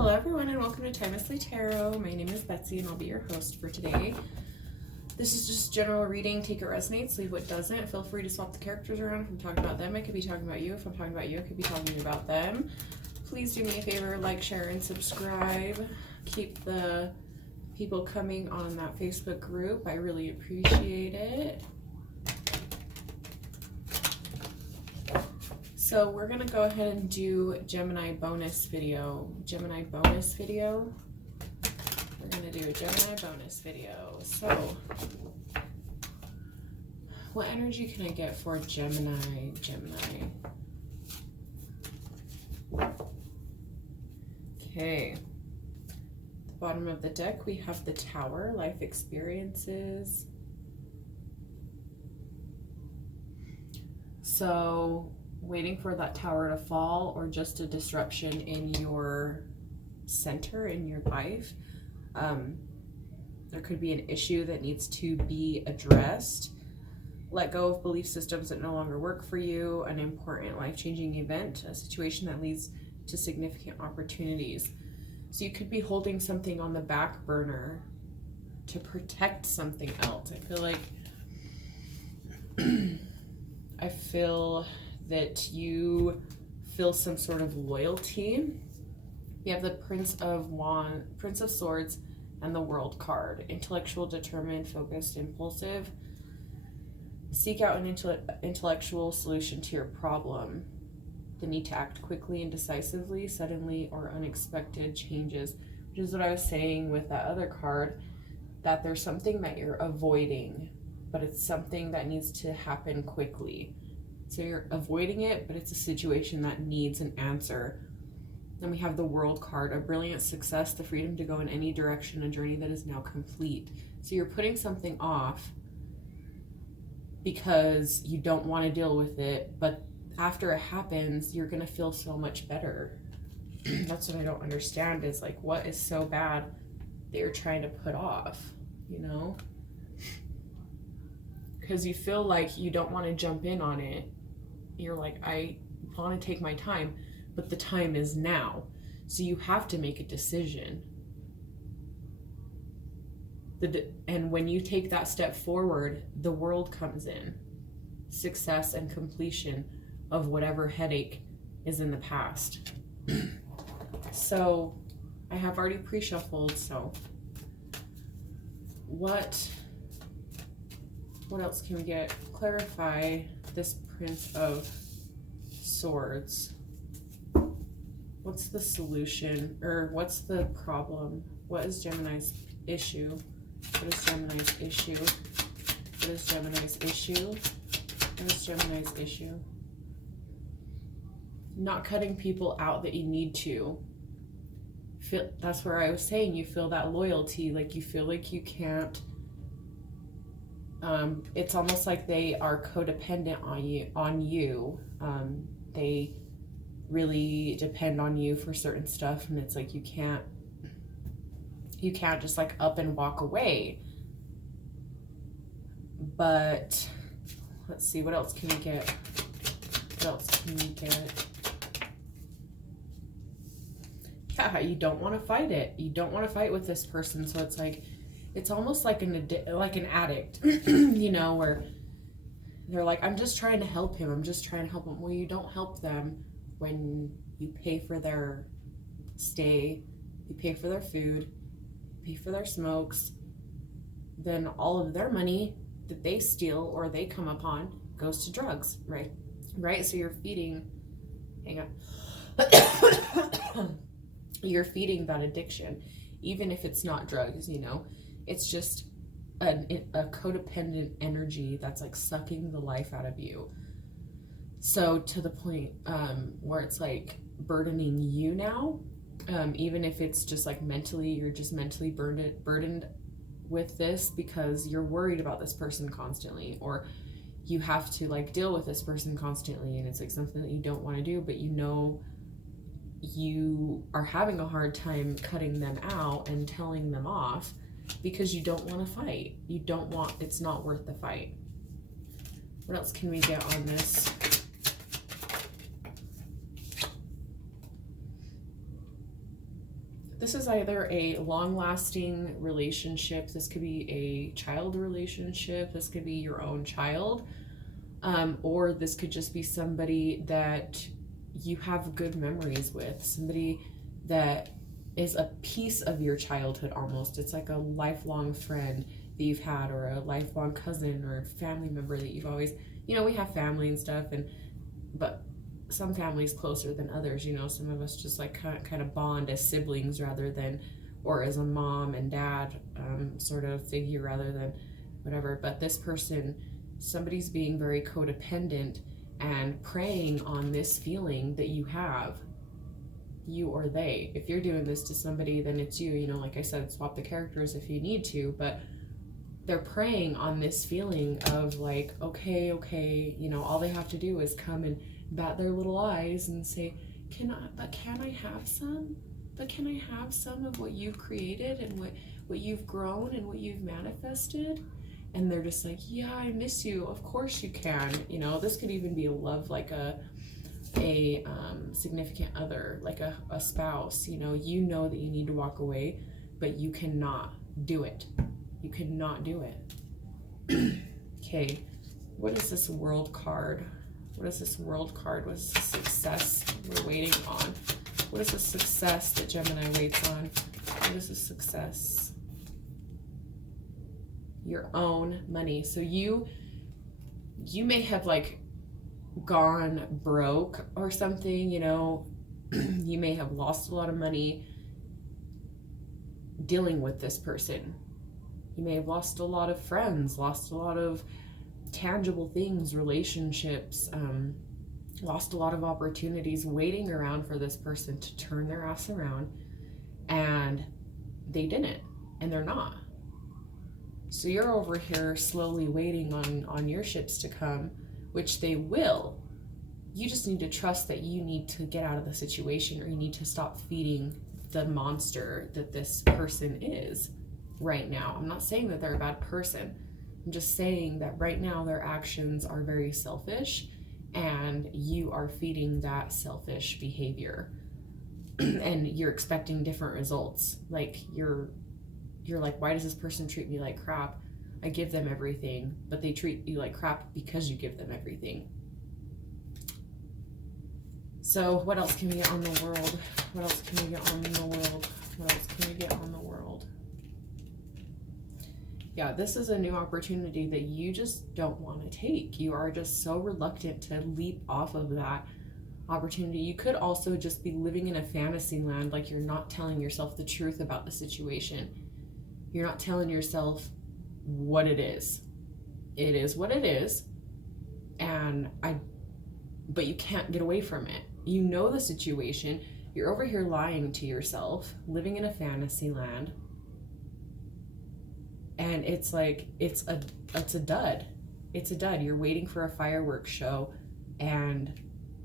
Hello everyone and welcome to Timelessly Tarot. My name is Betsy and I'll be your host for today. This is just general reading. Take what resonates, leave what doesn't. Feel free to swap the characters around. If I'm talking about them, I could be talking about you. If I'm talking about you, I could be talking about them. Please do me a favor, like, share, and subscribe. Keep the people coming on that Facebook group. I really appreciate it. So we're going to go ahead and do Gemini bonus video. We're going to do a Gemini bonus video. So, what energy can I get for Gemini? Okay. At the bottom of the deck, we have the Tower, life experiences. So, waiting for that tower to fall or just a disruption in your center, in your life. There could be an issue that needs to be addressed. Let go of belief systems that no longer work for you, an important life-changing event, a situation that leads to significant opportunities. So you could be holding something on the back burner to protect something else. I feel that you feel some sort of loyalty. We have the Prince of Swords, and the World card. Intellectual, determined, focused, impulsive. Seek out an intellectual solution to your problem. The need to act quickly and decisively, suddenly or unexpected changes, which is what I was saying with that other card, that there's something that you're avoiding, but it's something that needs to happen quickly. So you're avoiding it, but it's a situation that needs an answer. Then we have the World card, a brilliant success, the freedom to go in any direction, a journey that is now complete. So you're putting something off because you don't want to deal with it, but after it happens, you're going to feel so much better. That's what I don't understand, is like, what is so bad that you're trying to put off, you know? Because you feel like you don't want to jump in on it. You're like, I want to take my time, but the time is now. So you have to make a decision. And when you take that step forward, the World comes in. Success and completion of whatever headache is in the past. So I have already pre-shuffled, so what else can we get? Clarify this Prince of Swords. What's the solution, or what's the problem? What is Gemini's issue? What is Gemini's issue? What is Gemini's issue? What is Gemini's issue? Not cutting people out that you need to. That's where I was saying you feel that loyalty, like you feel like you can't. It's almost like they are codependent on you. They really depend on you for certain stuff, and it's like you can't just like up and walk away. But let's see, what else can we get? Yeah, you don't want to fight it. You don't want to fight with this person, so it's like, it's almost like an addict, you know, where they're like, I'm just trying to help him. Well, you don't help them when you pay for their stay, you pay for their food, pay for their smokes, then all of their money that they steal or they come upon goes to drugs, right? So you're feeding, you're feeding that addiction, even if it's not drugs, you know. It's just a codependent energy that's like sucking the life out of you. So to the point where it's like burdening you now, even if it's just like mentally, you're just mentally burdened with this because you're worried about this person constantly, or you have to like deal with this person constantly, and it's like something that you don't want to do, but you know you are having a hard time cutting them out and telling them off because you don't want to fight. It's not worth the fight. What else can we get on this? This is either a long-lasting relationship. This could be a child relationship. This could be your own child. Or this could just be somebody that you have good memories with. Somebody that is a piece of your childhood almost. It's like a lifelong friend that you've had, or a lifelong cousin or family member that you've always, we have family and stuff, but some families closer than others, some of us just like kind of bond as siblings rather than, or as a mom and dad sort of figure rather than whatever. But this person, somebody's being very codependent and preying on this feeling that you have, you or they. If you're doing this to somebody, then it's you, like I said, swap the characters if you need to, but they're preying on this feeling of like, okay, all they have to do is come and bat their little eyes and say, can I have some? But can I have some of what you've created and what you've grown and what you've manifested? And they're just like, yeah, I miss you. Of course you can. This could even be a love, like a significant other, like a spouse. You know that you need to walk away, but you cannot do it. You cannot do it. Okay, what is this world card? What is this world card? What is the success we're waiting on? What is the success that Gemini waits on? What is the success? Your own money. So you may have like gone broke or something, you may have lost a lot of money dealing with this person. You may have lost a lot of friends, lost a lot of tangible things, relationships, lost a lot of opportunities waiting around for this person to turn their ass around, and they didn't, and they're not. So you're over here slowly waiting on your ships to come, which they will. You just need to trust that you need to get out of the situation, or you need to stop feeding the monster that this person is right now. I'm not saying that they're a bad person. I'm just saying that right now their actions are very selfish, and you are feeding that selfish behavior. And you're expecting different results. Like you're like, why does this person treat me like crap? I give them everything, but they treat you like crap because you give them everything. So what else can we get on the world? What else can we get on the world? What else can we get on the world? Yeah, this is a new opportunity that you just don't want to take. You are just so reluctant to leap off of that opportunity. You could also just be living in a fantasy land, like you're not telling yourself the truth about the situation. You're not telling yourself what it is. It is what it is. But you can't get away from it. You know the situation. You're over here lying to yourself, living in a fantasy land. And it's like, it's a dud. It's a dud. You're waiting for a fireworks show and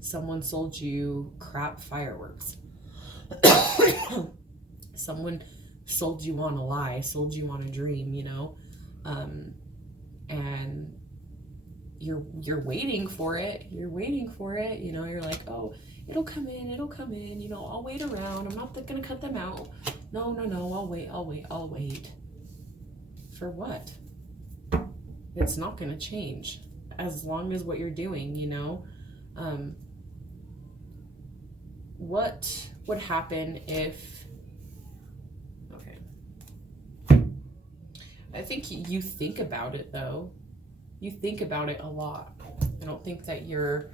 someone sold you crap fireworks. Someone sold you on a lie, sold you on a dream, and you're waiting for it. You're like, oh, it'll come in, I'll wait around. I'm not gonna cut them out. No, I'll wait. For what? It's not gonna change as long as what you're doing, what would happen if, I think you think about it though. You think about it a lot. I don't think that you're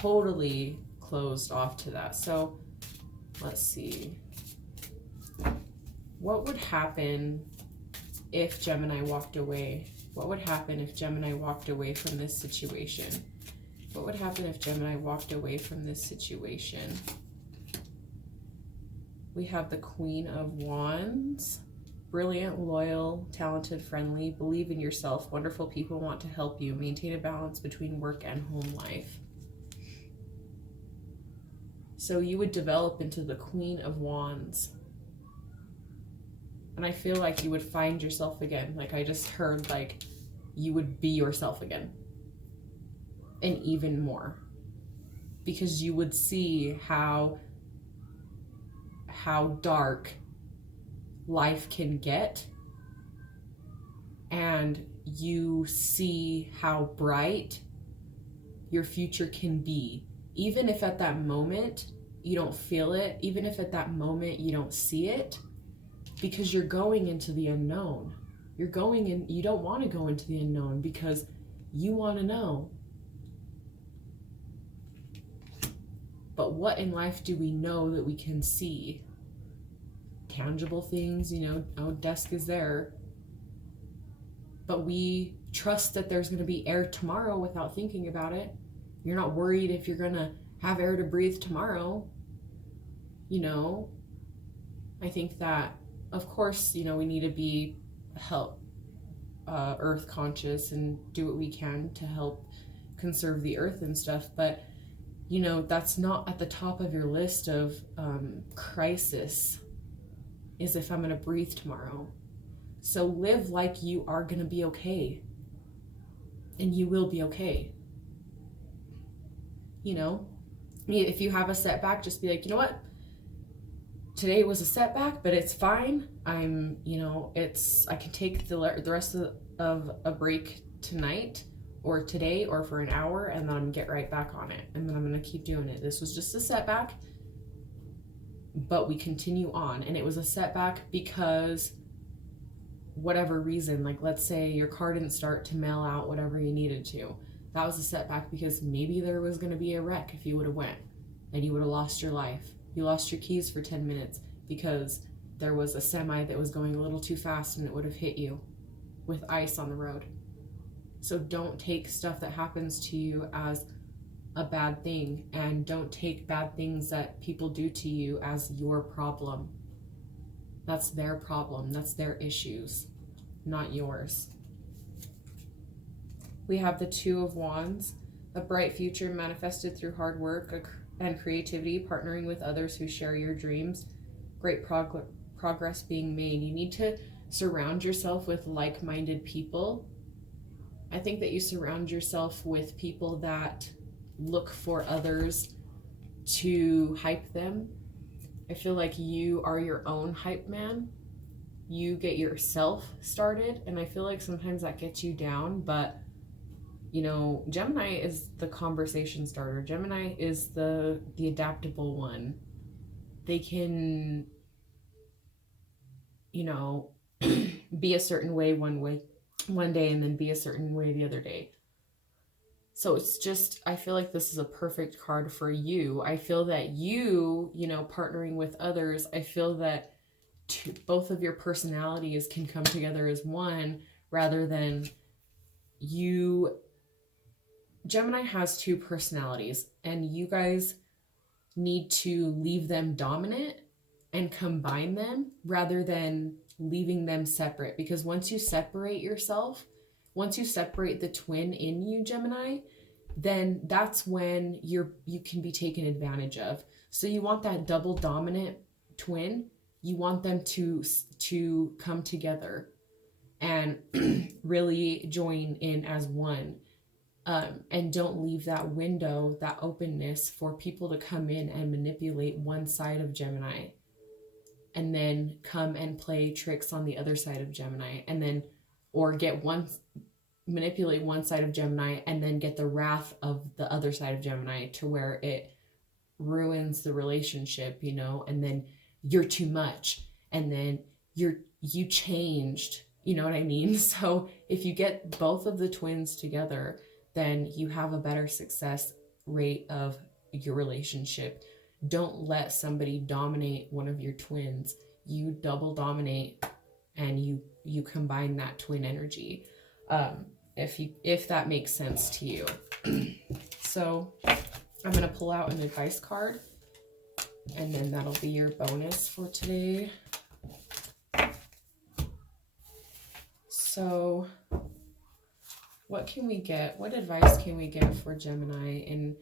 totally closed off to that. So let's see. What would happen if Gemini walked away? What would happen if Gemini walked away from this situation? What would happen if Gemini walked away from this situation? We have the Queen of Wands. Brilliant, loyal, talented, friendly, believe in yourself, wonderful people want to help you, maintain a balance between work and home life. So you would develop into the Queen of Wands. And I feel like you would find yourself again. Like I just heard, like you would be yourself again. And even more. Because you would see how dark life can get, and you see how bright your future can be. Even if at that moment you don't feel it, even if at that moment you don't see it, because you're going into the unknown. You're going in, you don't want to go into the unknown because you want to know. But what in life do we know that we can see? Tangible things, oh, desk is there. But we trust that there's going to be air tomorrow without thinking about it. You're not worried if you're going to have air to breathe tomorrow. I think that, of course, we need to be earth conscious and do what we can to help conserve the earth and stuff. But, that's not at the top of your list of crisis, is if I'm going to breathe tomorrow. So live like you are going to be okay. And you will be okay. If you have a setback, just be like, you know what? Today was a setback, but it's fine. I can take the rest of a break tonight or today or for an hour, and then I'm get right back on it. And then I'm going to keep doing it. This was just a setback, but we continue on. And it was a setback because whatever reason, like let's say your car didn't start to mail out whatever you needed to. That was a setback because maybe there was going to be a wreck if you would have went and you would have lost your life. You lost your keys for 10 minutes because there was a semi that was going a little too fast and it would have hit you with ice on the road. So don't take stuff that happens to you as a bad thing, and don't take bad things that people do to you as your problem. That's their problem. That's their issues, not yours. We have the Two of Wands, a bright future manifested through hard work and creativity, partnering with others who share your dreams. Great progress being made. You need to surround yourself with like-minded people. I think that you surround yourself with people that look for others to hype them. I feel like you are your own hype man. You get yourself started, and I feel like sometimes that gets you down, but Gemini is the conversation starter. Gemini is the adaptable one. They can, be a certain way one day and then be a certain way the other day. So it's just, I feel like this is a perfect card for you. I feel that you, partnering with others, I feel that both of your personalities can come together as one rather than you. Gemini has two personalities, and you guys need to leave them dominant and combine them rather than leaving them separate. Because once you separate yourself, once you separate the twin in you, Gemini, then that's when you can be taken advantage of. So you want that double dominant twin. You want them to come together and really join in as one. And don't leave that window, that openness for people to come in and manipulate one side of Gemini and then come and play tricks on the other side of Gemini, and then manipulate one side of Gemini and then get the wrath of the other side of Gemini to where it ruins the relationship, and then you're too much, and then you changed, you know what I mean? So if you get both of the twins together, then you have a better success rate of your relationship. Don't let somebody dominate one of your twins. You double dominate and you combine that twin energy. If that makes sense to you. So I'm going to pull out an advice card, and then that'll be your bonus for today. So what can we get? What advice can we get for Gemini in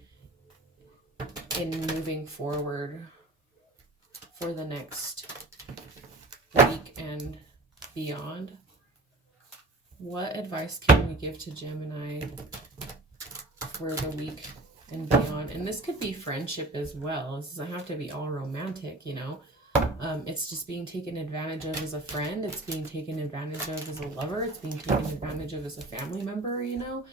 moving forward for the next week and beyond? What advice can we give to Gemini for the week and beyond? And this could be friendship as well. This doesn't have to be all romantic, It's just being taken advantage of as a friend. It's being taken advantage of as a lover. It's being taken advantage of as a family member, you know?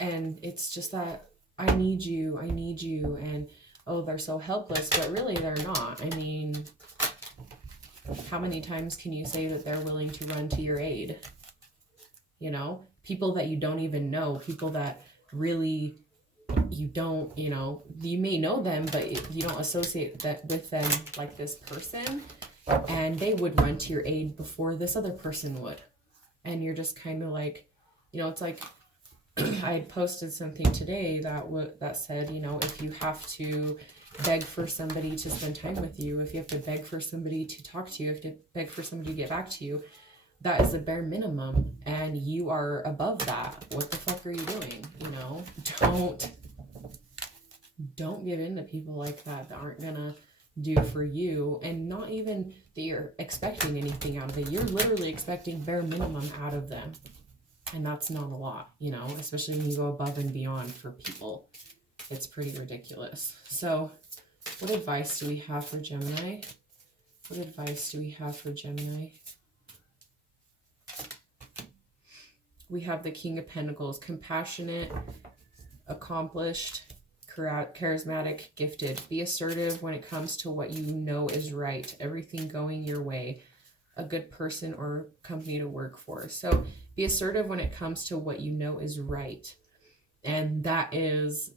And it's just that I need you. And oh, they're so helpless, but really they're not. I mean, how many times can you say that they're willing to run to your aid? You know, people that you don't even know, people that really you don't, you know, you may know them, but you don't associate that with them like this person, and they would run to your aid before this other person would. And you're just kind of like, you know, it's like I had posted something today that said, you know, if you have to beg for somebody to spend time with you, if you have to beg for somebody to talk to you, if you have to beg for somebody to get back to you, that is the bare minimum, and you are above that. What the fuck are you doing? You know, don't give in to people like that aren't gonna do for you, and not even that you're expecting anything out of it. You're literally expecting bare minimum out of them, and that's not a lot, you know, especially when you go above and beyond for people. It's pretty ridiculous. So what advice do we have for Gemini? What advice do we have for Gemini? We have the King of Pentacles, compassionate, accomplished, charismatic, gifted. Be assertive when it comes to what you know is right. Everything going your way. A good person or company to work for. So be assertive when it comes to what you know is right. And that is,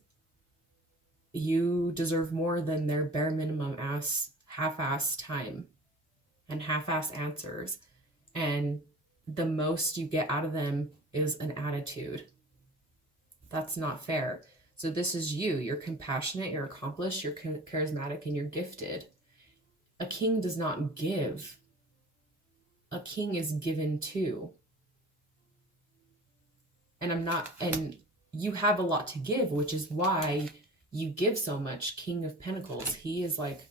you deserve more than their bare minimum half-ass time and half-ass answers. And the most you get out of them is an attitude. That's not fair. So this is you. You're compassionate, you're accomplished, you're charismatic, and you're gifted. A king does not give. A king is given to. And you have a lot to give, which is why you give so much. King of Pentacles. He is like,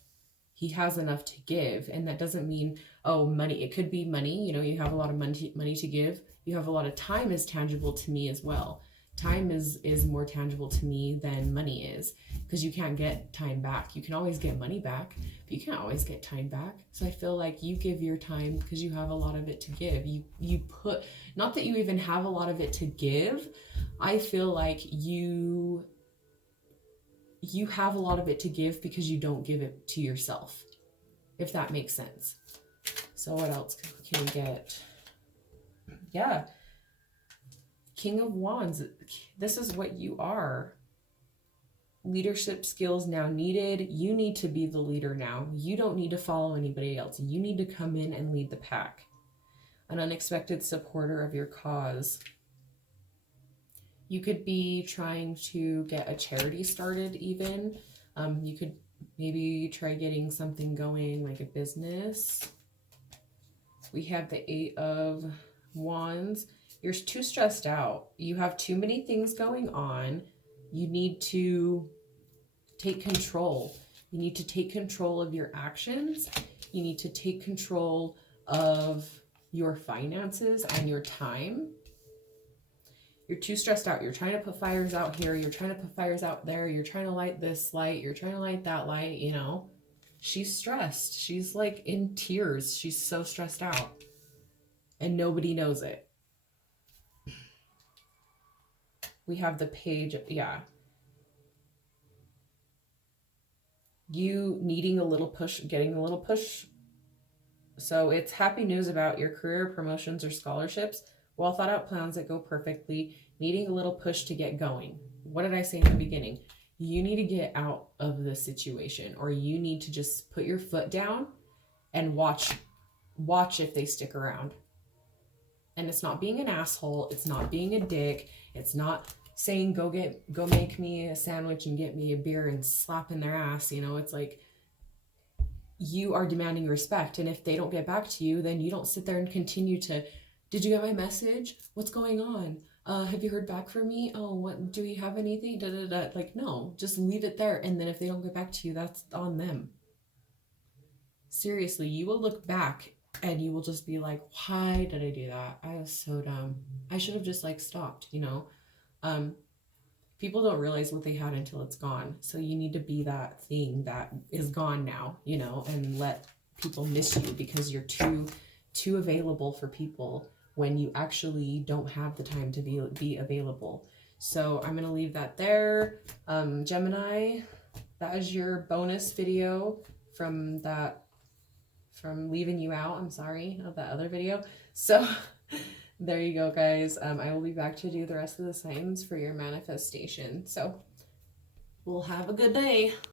he has enough to give. And that doesn't mean, oh, money. It could be money. You know, you have a lot of money to give. You have a lot of time is tangible to me as well. Time is more tangible to me than money is, because you can't get time back. You can always get money back, but you can't always get time back. So I feel like you give your time because you have a lot of it to give. You put, not that you even have a lot of it to give. I feel like you have a lot of it to give because you don't give it to yourself, if that makes sense. So what else can we get? Yeah. King of Wands. This is what you are. Leadership skills now needed. You need to be the leader now. You don't need to follow anybody else. You need to come in and lead the pack. An unexpected supporter of your cause. You could be trying to get a charity started even. You could maybe try getting something going, like a business. We have the 8 of Wands. You're too stressed out. You have too many things going on. You need to take control. You need to take control of your actions. You need to take control of your finances and your time. You're too stressed out. You're trying to put fires out here. You're trying to put fires out there. You're trying to light this light. You're trying to light that light, you know. She's stressed. She's like in tears. She's so stressed out. And nobody knows it. We have the Page, yeah. You needing a little push, getting a little push. So it's happy news about your career, promotions, or scholarships. Well thought out plans that go perfectly. Needing a little push to get going. What did I say in the beginning? You need to get out of this situation, or you need to just put your foot down and watch if they stick around. And it's not being an asshole. It's not being a dick. It's not saying go make me a sandwich and get me a beer and slap in their ass. You know, it's like, you are demanding respect. And if they don't get back to you, then you don't sit there and continue to, did you get my message? What's going on? Have you heard back from me? Oh, what, do we have anything? Da, da, da. Like, no, just leave it there. And then if they don't get back to you, that's on them. Seriously, you will look back and you will just be like, why did I do that? I was so dumb. I should have just like stopped, you know? people don't realize what they had until it's gone. So you need to be that thing that is gone now, you know, and let people miss you because you're too available for people when you actually don't have the time to be available. So I'm gonna leave that there. Gemini, that is your bonus video from leaving you out. I'm sorry, of that other video. So there you go, guys. I will be back to do the rest of the signs for your manifestation. So we'll have a good day.